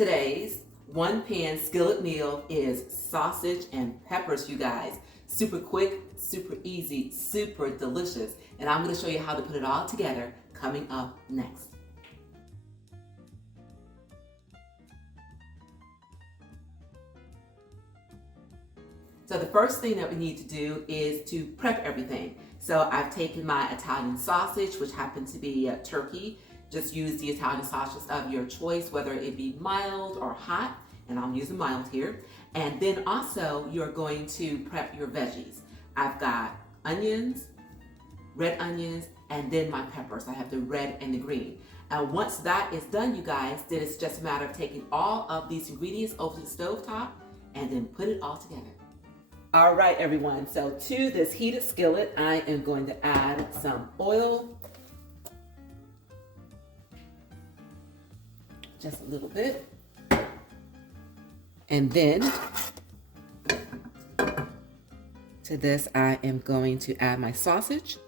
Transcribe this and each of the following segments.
Today's one pan skillet meal is sausage and peppers, you guys. Super quick, super easy, super delicious. And I'm going to show you how to put it all together coming up next. So the first thing that we need to do is to prep everything. So I've taken my Italian sausage, which happens to be turkey. Just use the Italian sausage of your choice, whether it be mild or hot, and I'm using mild here. And then also you're going to prep your veggies. I've got onions, red onions, and then my peppers. I have the red and the green. And once that is done, you guys, then it's just a matter of taking all of these ingredients over to the stove top and then put it all together. All right, everyone. So to this heated skillet, I am going to add some oil. Just a little bit. And then to this, I am going to add my sausage.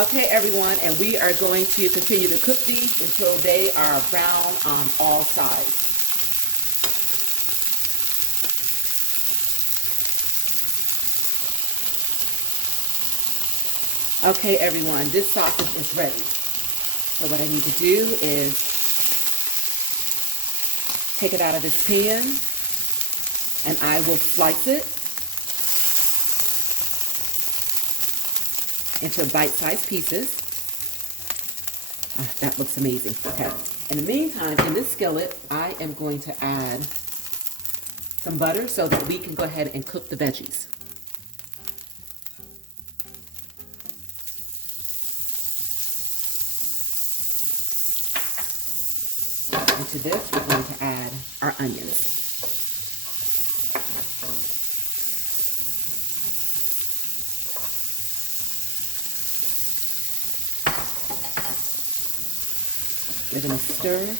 Okay, everyone, and we are going to continue to cook these until they are brown on all sides. Okay, everyone, this sausage is ready. So what I need to do is take it out of this pan, and I will slice it into bite-sized pieces. That looks amazing. Okay. In the meantime, in this skillet, I am going to add some butter so that we can go ahead and cook the veggies. And to this, we're going to add our onions. We're going to stir,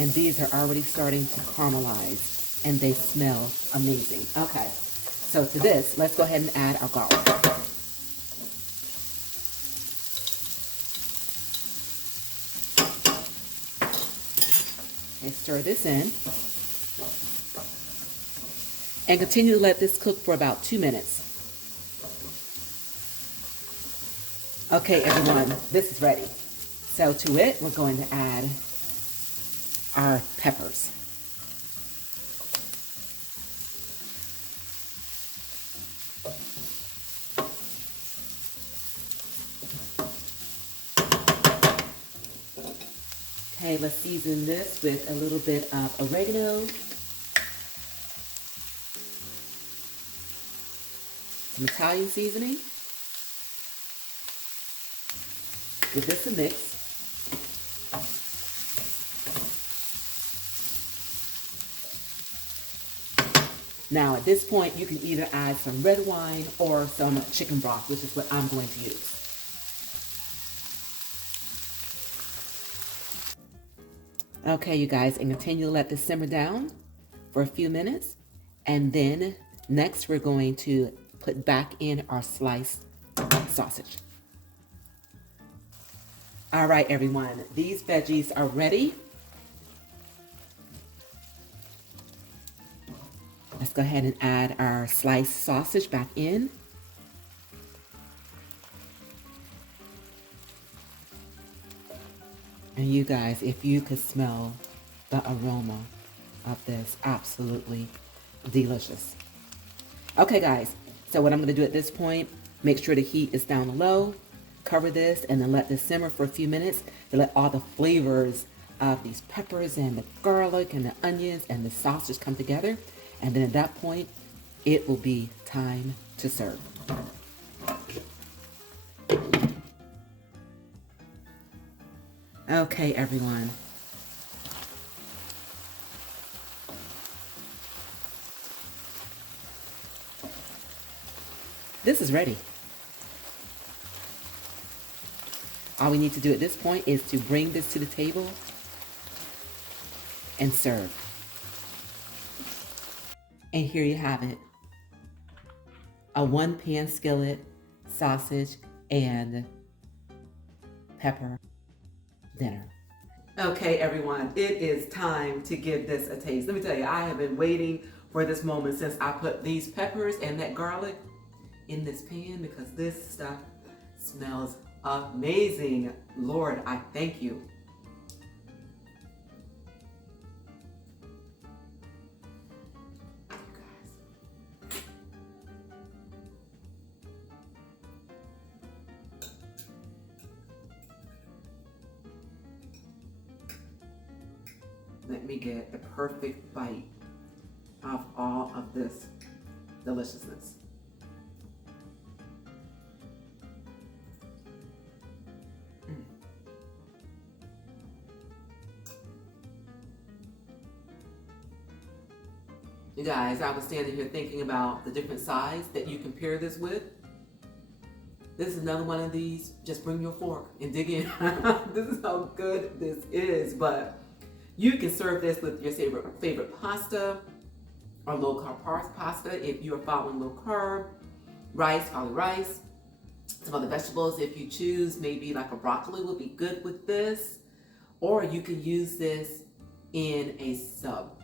and these are already starting to caramelize, and they smell amazing. Okay, so to this, let's go ahead and add our garlic. And stir this in, and continue to let this cook for about 2 minutes. Okay, everyone, this is ready. So to it, we're going to add our peppers. Okay, let's season this with a little bit of oregano, some Italian seasoning. Give this a mix. Now at this point, you can either add some red wine or some chicken broth, which is what I'm going to use. Okay, you guys, and continue to let this simmer down for a few minutes. And then next, we're going to put back in our sliced sausage. All right, everyone, these veggies are ready. Let's go ahead and add our sliced sausage back in. And you guys, if you could smell the aroma of this, absolutely delicious. Okay, guys, so what I'm going to do at this point, make sure the heat is down low. Cover this and then let this simmer for a few minutes to let all the flavors of these peppers and the garlic and the onions and the sausage come together. And then at that point, it will be time to serve. Okay, everyone. This is ready. All we need to do at this point is to bring this to the table and serve. And here you have it, a 1-pan skillet sausage and pepper dinner. Okay, everyone, it is time to give this a taste. Let me tell you, I have been waiting for this moment since I put these peppers and that garlic in this pan because this stuff smells amazing. Lord, I thank you. Let me get the perfect bite of all of this deliciousness. You guys, I was standing here thinking about the different sides that you can pair this with. This is another one of these, just bring your fork and dig in. This is how good this is, but you can serve this with your favorite pasta or low carb pasta if you are following low carb, rice, probably rice, some other vegetables if you choose, maybe like a broccoli would be good with this, or you can use this in a sub.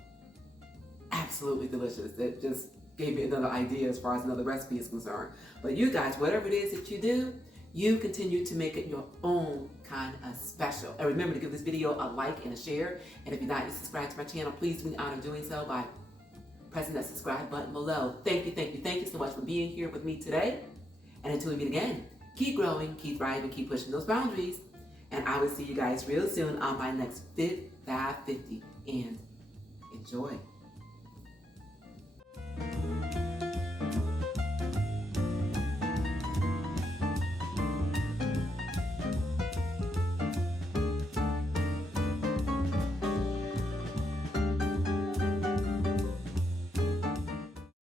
Absolutely delicious. It just gave me another idea as far as another recipe is concerned. But you guys, whatever it is that you do, you continue to make it your own kind of special. And remember to give this video a like and a share. And if you're not yet subscribed to my channel, please do me the honor of doing so by pressing that subscribe button below. Thank you so much for being here with me today. And until we meet again, keep growing, keep thriving, keep pushing those boundaries. And I will see you guys real soon on my next Fit 550. And enjoy.